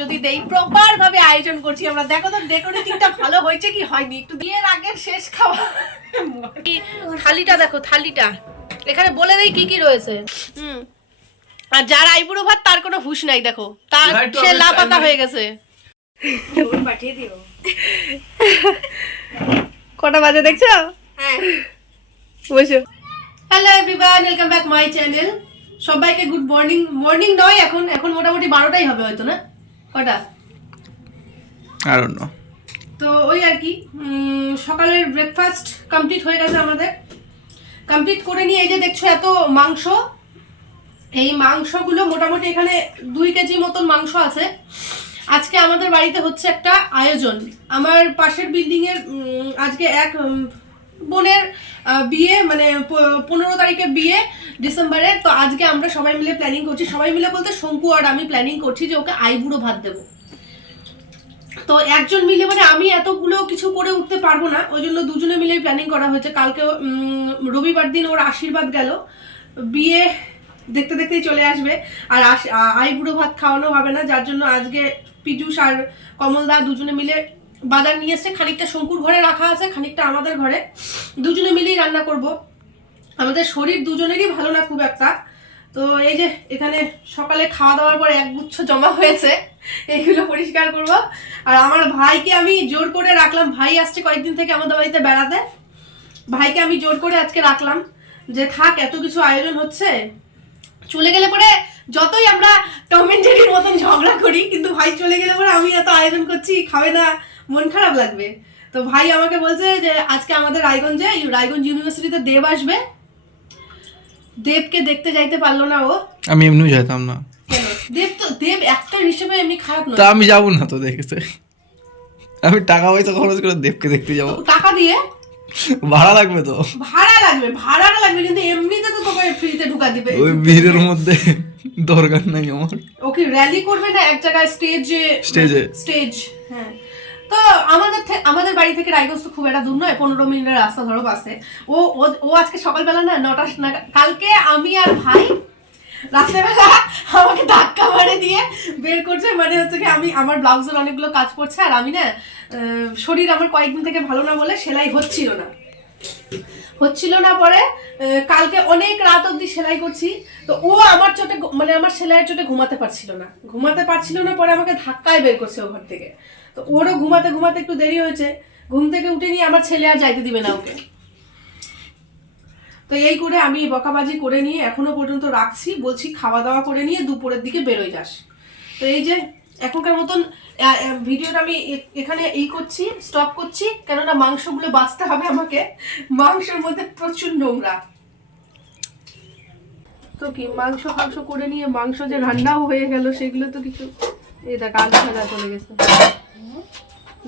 যদি দেই, প্রপার ভাবে আয়োজন করছি আমরা। দেখো তো ডেকোরেটিংটা ভালো হয়েছে কি হয়নি, একটু বিয়ের আগের শেষ খাওয়া। থালিটা দেখো, থালিটা এখানে বলে দেই কি কি রয়েছে। আর যার আইবুড়ো ভাত তার কোনো হুঁশ নাই, দেখো তার সে লাপাতা হয়ে গেছে। পাঠিয়ে দিও। কটা বাজে দেখছো? হ্যাঁ বসো। Hello everyone, welcome back my channel. সবাইকে গুড মর্নিং। মর্নিং নয়, এখন মোটামুটি 12টাই হবে হয়তো, না কটা I don't know. তো ওই আর কি, সকালের ব্রেকফাস্ট কমপ্লিট হয়ে গেছে আমাদের। কমপ্লিট করে নিয়ে এই যে দেখছো এত মাংস, এই মাংসগুলো মোটামুটি এখানে 2 কেজি মতন মাংস আছে। আজকে আমাদের বাড়িতে হচ্ছে একটা আয়োজন। আমার পাশের বিল্ডিং এর আজকে এক বোনের বিয়ে, মানে 15 তারিখে বিয়ে ডিসেম্বরের। তো আজকে আমরা সবাই মিলে প্ল্যানিং করছি, সবাই মিলে বলতে শঙ্কু আর আমি প্ল্যানিং করছি যে ওকে আইবুড়ো ভাত দেবো। তো একজন মিলে, মানে আমি এতগুলো কিছু করে উঠতে পারবো না, ওই জন্য দুজনে মিলে প্ল্যানিং করা হয়েছে। কালকে রবিবার দিন ওর আশীর্বাদ গেল, বিয়ে দেখতে দেখতেই চলে আসবে, আর আইবুড়ো ভাত খাওয়ানো হবে না, যার জন্য আজকে পীযূষ আর কমলদা দুজনে মিলে বাজার নিয়ে এসছে। খানিকটা শঙ্কুর ঘরে রাখা আছে, খানিকটা আমাদের ঘরে, দুজনে মিলেই রান্না করব। আমাদের শরীর দুজনেরই ভালো না খুব একটা। তো এই যে এখানে সকালে খাওয়া দাওয়ার পর এক গুচ্ছ জমা হয়েছে, এইগুলো পরিষ্কার করব। আর আমার ভাইকে আমি জোর করে রাখলাম, ভাই আসছে কয়েকদিন থেকে আমাদের বাড়িতে বেড়াতে, ভাইকে আমি জোর করে আজকে রাখলাম যে থাক, এত কিছু আয়োজন হচ্ছে, চলে গেলে পরে যতই আমরা টম এন্ড জেরির মতন ঝগড়া করি, কিন্তু ভাই চলে গেলে পরে আমি এত আয়োজন করছি, খাবে না, মন খারাপ লাগবে। তো ভাই আমাকে বলছে যে আজকে আমাদের রায়গঞ্জ ইউনিভার্সিটিতে দেব আসবে, দেবকে দেখতে যাইতে পারলো না ও। আমি এমনিও যেতাম না। কেন? দেব অ্যাক্টর হিসেবে এমনি খারাপ নয়। তা আমি যাবো না তো দেখতে, আমি টাকা পয়সা খরচ করে দেবকে দেখতে যাবো। টাকা দিয়ে ভাড়া লাগবে তো। ভাড়াটা লাগবে, কিন্তু এমনিতে তো তোকে ফ্রিতে ঢুকা দিবে। ওই ভিড়ের মধ্যে দরকার নাই আমার। ওকে র্যালি করবে না এক জায়গায় স্টেজ। হ্যাঁ, তো আমাদের বাড়ি থেকে রায়গঞ্জ তো খুব একটা দূর নয়, 15 মিনিটের রাস্তা ধরো বাসে। ও আজকে সকালবেলা না 9টা নাগাদ, কালকে আমি আর ভাই রাত্রেবেলা আমাকে ধাক্কা মারে দিয়ে বের করছে, মানে হচ্ছে কি আমি আমার ব্লাউজের অনেকগুলো কাজ পড়ছে, আর আমি না শরীর আমার কয়েকদিন থেকে ভালো না বলে সেলাই হচ্ছিল না পরে কালকে অনেক রাত অবধি সেলাই করছি। তো ও আমার চোটে, মানে আমার সেলাইয়ের চোটে ঘুমাতে পারছিল না, পরে আমাকে ধাক্কায় বের করছে ও ঘর থেকে। তো ওরও ঘুমাতে একটু দেরি হয়েছে, ঘুম থেকে উঠে নিয়ে আমার ছেলে আর যাইতে দিবে না ওকে। তো এই করে আমি বকাবাজি করে নিয়ে এখনো পর্যন্ত রাখছি, বলছি খাওয়া দাওয়া করে নিয়ে দুপুরের দিকে বেরোয় যাস। তো এই যে এখনকার মতন ভিডিওটা আমি এখানে স্টপ করছি, কেননা মাংসগুলো বাঁচতে হবে আমাকে, মাংসের মধ্যে প্রচুর নোংরা। তো কি মাংস করে নিয়ে মাংস যে রান্নাও হয়ে গেল, সেগুলো তো কিছু, এই দেখ আলু ভাজা চলে গেছে,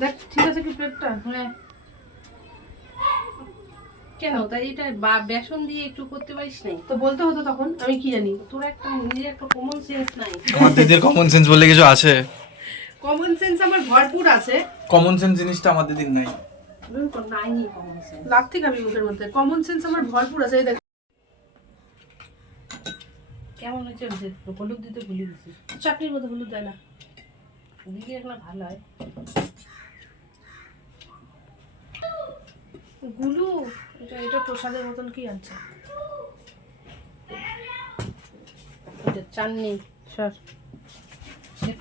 দেখ ঠিক আছে কি প্লেটটা? হ্যাঁ কেন তাই, এটা বেসন দিয়ে একটু করতে পারিস নাই? তো বলতে হতো তখন, আমি কি জানি। তোর একটা নিজের একটা কমন সেন্স নাই। আমার দিদির কমন সেন্স বলে কিছু আছে? কমন সেন্স আমার ভরপুর আছে। কমন সেন্স জিনিসটা আমার দিদির নাই। নাই কমন সেন্স, লাগতে খাবি মুখের মধ্যে, কমন সেন্স আমার ভরপুর আছে। এই দেখ কেমন হচ্ছে, হলুদ দিতে ভুলে গেছি। চাটনির মধ্যে হলুদ দেয় না, দিলে একটা ভালো হয়। গুলু এটা প্রসাদের মতন কি আছে? এটা চাটনি সর,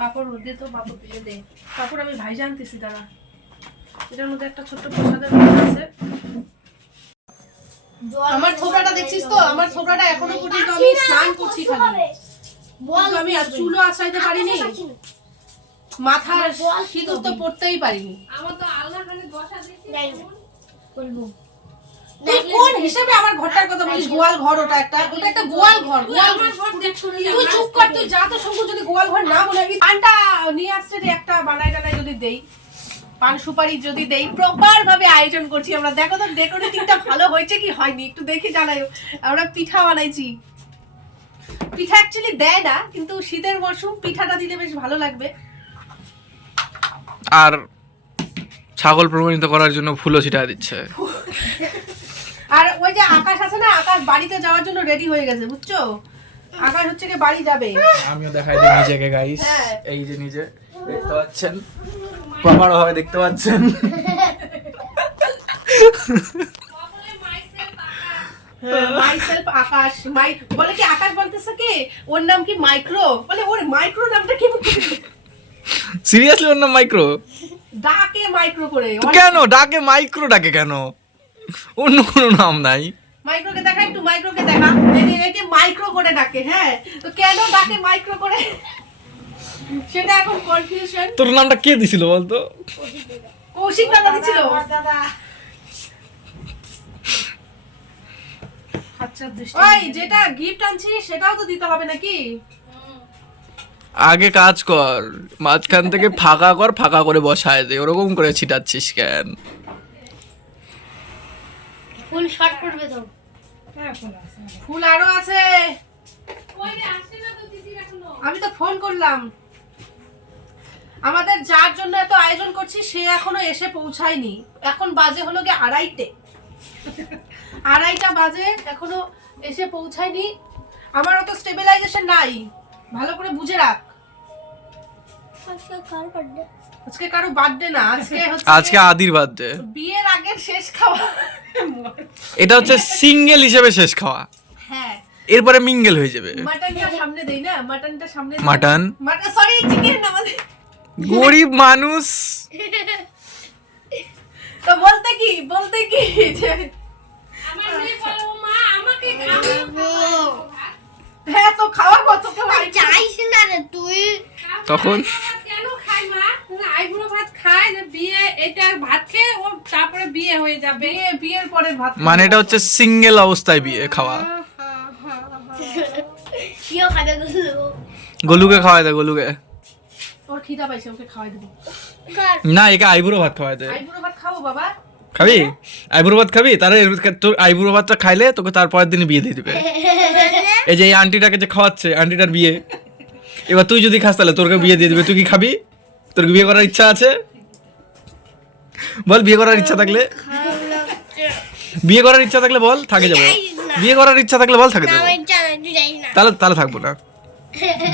পাপড় দে তো, পাপড় দিয়ে দে। কাপড় আমি ভাই জানতেছি দাঁড়া। এটার মধ্যে একটা ছোট্ট প্রসাদের মতন আছে। আমার থোবড়াটা দেখছিস তো, আমার থোবড়াটা এখনো পর্যন্ত আমি স্নান করছি খালি, কিন্তু আমি আর চুলও আছড়াইতে পারিনি, মাথার সিঁদুর তো পড়তেই পারিনি। আমার তো আল্লাহ খানে বসা দিছি বলবো তুই কোন হিসাবে আমার ঘরটার কথা বলিস? গোয়াল ঘর, ওটা একটা গোয়াল ঘর। তুই চুপ কর, তুই যা তো শঙ্কু, যদি গোয়াল ঘর না বলে আমি পানটা নিয়ে আসছে যে একটা বানায় যদি দেই, পান সুপারি যদি দেই, প্রপার ভাবে আয়োজন করছি আমরা। দেখো তো ডেকোরেটিংটা ভালো হয়েছে কি হয়নি, একটু দেখে জানাইও। আমরা পিঠা বানাইছি, পিঠা অ্যাকচুয়ালি দেয় না, কিন্তু শীতের মরশুম পিঠাটা দিলে বেশ ভালো লাগবে। আর ছাগল প্রমাণিত করার জন্য ফুলও ছিটা দিচ্ছে। আর ওই যে আকাশ আছে না, আকাশ বাড়িতে যাওয়ার জন্য রেডি হয়ে গেছে, বুঝছো? আকাশ হচ্ছে কি বাড়ি যাবে। আমিও দেখাই দিই নিজেকে গাইস, হ্যাঁ। এই যে নিজে দেখতে পাচ্ছেন, পাপারও হয় দেখতে পাচ্ছেন। মাইসেলফ আকাশ, বলে কি আকাশ বলতেছে কি ওর নাম কি মাইক্রো, বলে ওর মাইক্রো নামটা কি সিরিয়াসলি ওর নাম মাইক্রো? ডাকে মাইক্রো করে। তো কেন ডাকে মাইক্রো, ডাকে কেন? অন্য কোনো নাম নাই? মাইক্রোকে দেখা, একটু মাইক্রোকে দেখা, একে মাইক্রো করে ডাকে। হ্যাঁ, তো কেন ডাকে মাইক্রো করে সেটা এখন কনফিউশন। তোর নামটা কে দিছিল বলতো? কৌশিক দাদা দিছিল। ওই যেটা গিফট আনছি সেটাও তো দিতে হবে নাকি? আগে কাজ কর, মাঝখান থেকে ফাঁকা কর, ফাঁকা করে বসায় দে। ওরকম করে ছিটাচ্ছিস কেন? ফুল শর্ট করবে তো। ফুল আরো আছে, আমি তো ফোন করলাম। আমাদের যার জন্য এত আয়োজন করছি সে এখনো এসে পৌঁছায়নি। এখন বাজে হলো গিয়ে 2:30 বাজে, এখনো এসে পৌঁছায়নি। আমার অত স্টেবিলাইজেশন নাই, ভালো করে বুঝে রাখ। আজকে কার বার্থডে? আজকে কারো বার্থডে না, আজকে আদির বার্থডে। বিয়ের আগের শেষ খাওয়া। এটা হচ্ছে সিঙ্গেল হিসেবে শেষ খাওয়া, হ্যাঁ এরপরে মিঙ্গেল হয়ে যাবে। মাটনটা সামনে দেই না, মাটনটা সামনে দেই। মাটন, সরি চিকেন আমাদের। গরিব মানুষ। তো বলতে কি যে আমার মেয়ে বলে ও মা আমাকে হ্যাঁ তো খাওয়া কত কেউ চাইছ না রে তুই। তখন কেন খাই মা? আইবুড়ো ভাত খায় যে বিয়ে, এটা ভাত খেয়ে ও তারপরে বিয়ে হয়ে যাবে। বিয়ের পরে ভাত মানে এটা হচ্ছে সিঙ্গেল অবস্থায় বিয়ে খাওয়া। কিও খাবে গো? গোলুকে খাওয়াই দে, গোলুকে। ওর খিদা পাইছে, ওকে খাওয়াই দেবো। কার? না, একে আইবুড়ো ভাত খাওয়াই দে। আইবুড়ো ভাত খাবো বাবা। খাবি আইবুড়ো ভাত? খাবি তাহলে তোর আইবুড়ো ভাতটা খাইলে তোকে তারপরের দিন বিয়ে দিয়ে দিবে। এই যে এই আন্টিটাকে যে খাওয়াচ্ছে, আন্টিটার বিয়ে। এবার তুই যদি খাস তাহলে তোরকে বিয়ে দিয়ে দিবে। তুই কি খাবি? তোর বিয়ে করার ইচ্ছা আছে? বল, বিয়ে করার ইচ্ছা থাকলে, বিয়ে করার ইচ্ছা থাকলে বল, থাকে যাবো। বিয়ে করার ইচ্ছা থাকলে বল, থাকে যাবো। আমার জানা তুই যাই না। তাহলে তাহলে থাকবো না।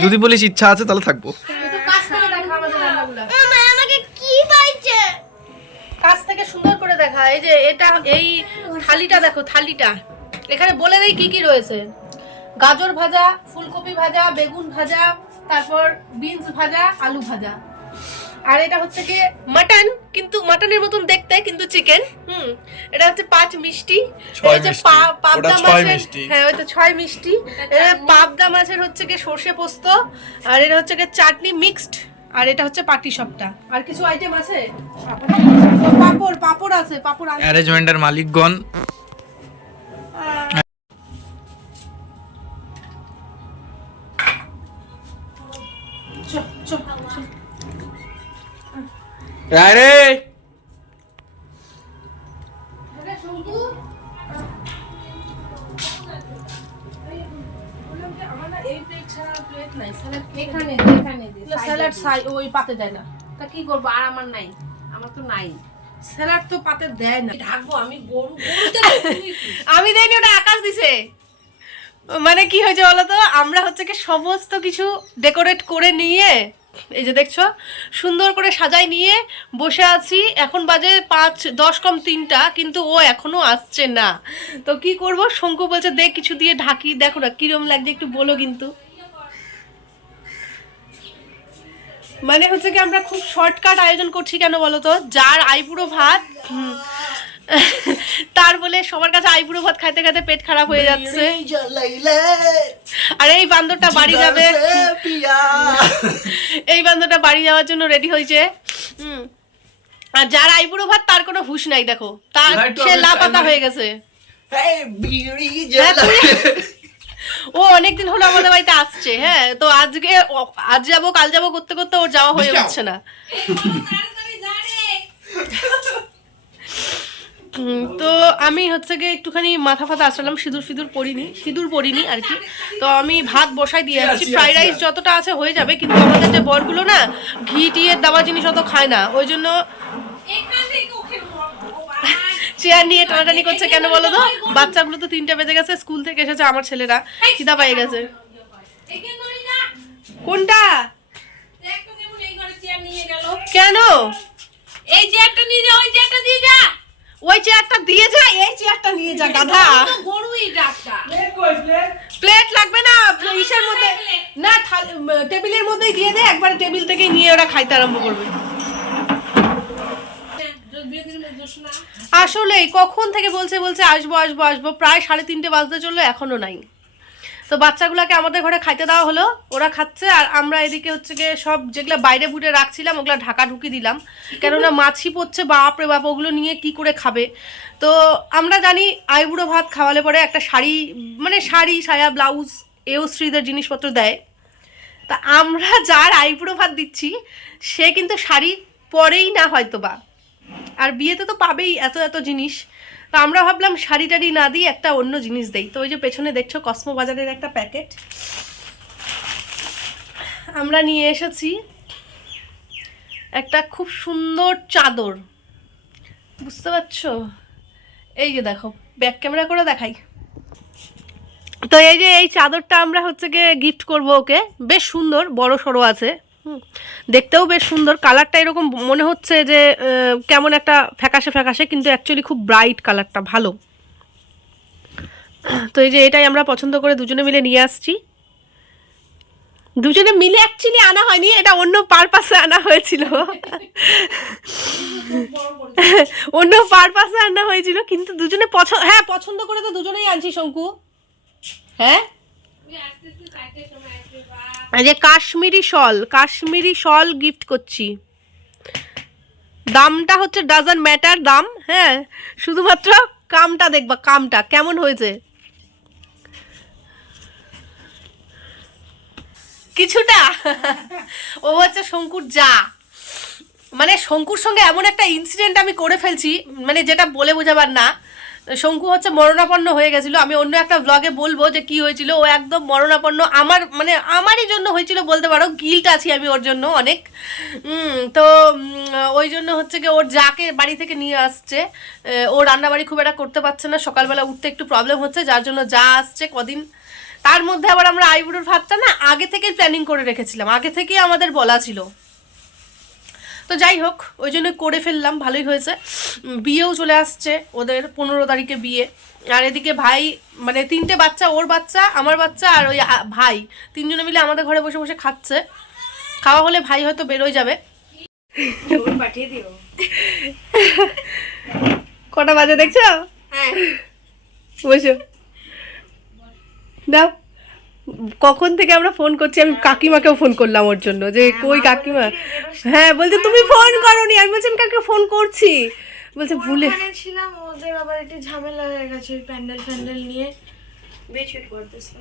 যদি বলিস ইচ্ছা আছে তাহলে থাকবো। একটু কাছ থেকে দেখা আমাদের রান্নাগুলো, মা আমাকে কি পাইছে? কাছ থেকে সুন্দর করে দেখা। এই যে এটা, এই থালিটা দেখো, থালিটা এখানে বলে দেই কি কি রয়েছে। গাজর ভাজা, ফুলকপি ভাজা, বেগুন ভাজা, তারপর বিনস ভাজা, আলু ভাজা। আর এটা হচ্ছে কি মাটন, কিন্তু মাটনের মতন দেখতে, কিন্তু চিকেন। এটা হচ্ছে 5 মিষ্টি। এই যে পাবদা মাছের, হ্যাঁ ওই তো 6 মিষ্টি। এটা পাবদা মাছের হচ্ছে কি সর্ষে পোস্ত, আর এটা হচ্ছে কি চাটনি মিক্সড, আর এটা হচ্ছে পাটি সবটা। আর কিছু আইটেম আছে, পাপড় আছে, পাপড় আছে। অ্যারেঞ্জমেন্টের মালিকগণ রে। এখানে স্যালাড ওই পাতে দেয় না। তা কি করবো? আর আমার নাই, আমার তো নাই। স্যালাড তো পাতে দেয় না। ঢাকবো আমি গরু? আমি দেয়নি, ওটা আকাশ দিছে। মানে কি হয়েছে বলতো, আমরা হচ্ছে কি সমস্ত কিছু ডেকোরেট করে নিয়ে, এই যে দেখছো সুন্দর করে সাজাই নিয়ে বসে আছি। এখন বাজে 5:10 কম 3টা, কিন্তু ও এখনো আসছে না। তো কি করব, শঙ্কু বলছে দেখ কিছু দিয়ে ঢাকি, দেখো না কিরম লাগছে একটু বলো কিন্তু। মানে হচ্ছে কি আমরা খুব শর্টকাট আয়োজন করছি কেন বলো তো, যার আইবুড়ো ভাত তার বলে সবার কাছে আইবুড়ো ভাত খাইতে খাইতে পেট খারাপ হয়ে যাচ্ছে। আর এই বান্দরটা বাড়ি যাবে, এই বান্দরটা বাড়ি যাওয়ার জন্য রেডি হয়েছে। আর যার আইবুড়ো ভাত তার কোনো হুঁশ নাই, দেখো তার সে লাপাতা হয়ে গেছে। ও অনেকদিন হলো আমাদের বাড়িতে আসছে। হ্যাঁ, তো আজকে আজ যাবো কাল যাবো করতে করতে ওর যাওয়া হয়ে যাচ্ছে না। তো আমি হচ্ছে গিয়ে একটুখানি মাথা ফাতা আসলাম, সিঁদুর পরিনি আর কি। তো আমি ভাত বসাই দিয়ে আসছি। ফ্রাইড রাইস যতটা আছে হয়ে যাবে, কিন্তু আমাদের যে বরগুলো না ঘি টিয়ের দেওয়া জিনিস অত খায় না, ওই জন্য চেয়ার নিয়ে টানাটানি করছে। কেন বলো তো, বাচ্চাগুলো তো 3টা বেজে গেছে, স্কুল থেকে এসেছে আমার ছেলেরা, খিদা পেয়ে গেছে। কোনটা নিয়ে গেল। কেন? এই চেয়ারটা নিয়ে যা, ওই চেয়ারটা দিয়ে যা। ওই চেয়ারটা দিয়ে যা, এই চেয়ারটা নিয়ে যা গাধা। তো গরুই ডাক্তার। প্লেট লাগবে না ইসের মধ্যে না, টেবিলের মধ্যেই দিয়ে দে, একবার টেবিল থেকে নিয়ে ওরা খাইতে আরম্ভ করবে। আসলে কখন থেকে বলছে আসবো আসবো আসবো, প্রায় 3:30 বাজতে চললো, এখনো নাই। তো বাচ্চাগুলোকে আমাদের ঘরে খাইতে দেওয়া হলো, ওরা খাচ্ছে, আর আমরা এদিকে হচ্ছে গিয়ে সব যেগুলো বাইরে বুটে রাখছিলাম ওগুলো ঢাকা ঢুকি দিলাম, কেননা মাছি পড়ছে, বাপরে বাপ, ওগুলো নিয়ে কি করে খাবে। তো আমরা জানি আইবুড়ো ভাত খাওয়ালে পরে একটা শাড়ি, মানে শাড়ি সায়া ব্লাউজ এও স্ত্রীদের জিনিসপত্র দেয়। তা আমরা যার আইবুড়ো ভাত দিচ্ছি সে কিন্তু শাড়ি পরেই না হয়তো বা, আর বিয়েতে তো পাবেই এত এত জিনিস। তো আমরা ভাবলাম শাড়ি টাড়ি না দিয়ে একটা অন্য জিনিস দেই। তো ওই যে পেছনে দেখছো কসমো বাজারের একটা প্যাকেট আমরা নিয়ে এসেছি, একটা খুব সুন্দর চাদর, বুঝতে পারছো? এই যে দেখো, ব্যাক ক্যামেরা করে দেখাই। তো এই যে এই চাদরটা আমরা হচ্ছে গিয়ে গিফট করব ওকে, বেশ সুন্দর, বড় সড়ো আছে, দেখতেও বেশ সুন্দর। কালারটা এরকম মনে হচ্ছে যে কেমন একটা ফ্যাকাশে ফ্যাকাশে, কিন্তু অ্যাকচুয়ালি খুব ব্রাইট কালারটা, ভালো। তো এই যে এটাই আমরা পছন্দ করে দুজনে মিলে নিয়ে আসছি। দুজনে মিলে অ্যাকচুয়ালি আনা হয়নি, এটা অন্য পারপাসে আনা হয়েছিল, অন্য পারপাসে আনা হয়েছিল, কিন্তু দুজনে পছন্দ করে তো দুজনেই আনছি শঙ্কু। হ্যাঁ, যে কাশ্মীরি শল গিফট করছি। দামটা হচ্ছে ডাজন্ট ম্যাটার দাম, হ্যাঁ, শুধুমাত্র কামটা দেখবা, কামটা কেমন হয়েছে। কিছুটা ও হচ্ছে শঙ্কুর যা, মানে শঙ্কুর সঙ্গে এমন একটা ইনসিডেন্ট আমি করে ফেলছি, মানে যেটা বলে বোঝাবার না। শঙ্কু হচ্ছে মরণাপন্ন হয়ে গেছিল, আমি অন্য একটা ব্লগে বলবো যে কি হয়েছিল। ও একদম মরণাপন্ন, আমারই জন্য হয়েছিল বলতে পারো, গিল্ট আছি আমি ওর জন্য অনেক। তো ওই জন্য হচ্ছে কি ওর যাকে বাড়ি থেকে নিয়ে আসছে, ও রান্নাবাড়ি খুব একটা করতে পারছে না, সকালবেলা উঠতে একটু প্রবলেম হচ্ছে, যার জন্য যা আসছে কদিন। তার মধ্যে আবার আমরা আইবুড়োর ভাতটা না আগে থেকেই প্ল্যানিং করে রেখেছিলাম, আগে থেকেই আমাদের বলা ছিল। তো যাই হোক, ওই জন্য করে ফেললাম, ভালোই হয়েছে। বিয়েও চলে আসছে ওদের, 15 তারিখে বিয়ে। আর এদিকে ভাই, মানে 3টে বাচ্চা, ওর বাচ্চা, আমার বাচ্চা, আর ওই ভাই, 3জনে মিলে আমাদের ঘরে বসে বসে খাচ্ছে। খাওয়া হলে ভাই হয়তো বেরোয় যাবে। পাঠিয়ে দিও। কটা বাজে দেখছো? হ্যাঁ, বসো, দাও। কখন থেকে আমরা ফোন করছি, আমি কাকিমাকেও ফোন করলাম ওর জন্য, যে কই কাকিমা। হ্যাঁ, বলছে তুমি ফোন করোনি। আমি বলছি আমি কাকে ফোন করছি, বলছে ভুলে ছিলাম, ওদের আবার একটু ঝামেলা হয়ে গেছে প্যান্ডেল নিয়ে, বেশি করতেছে।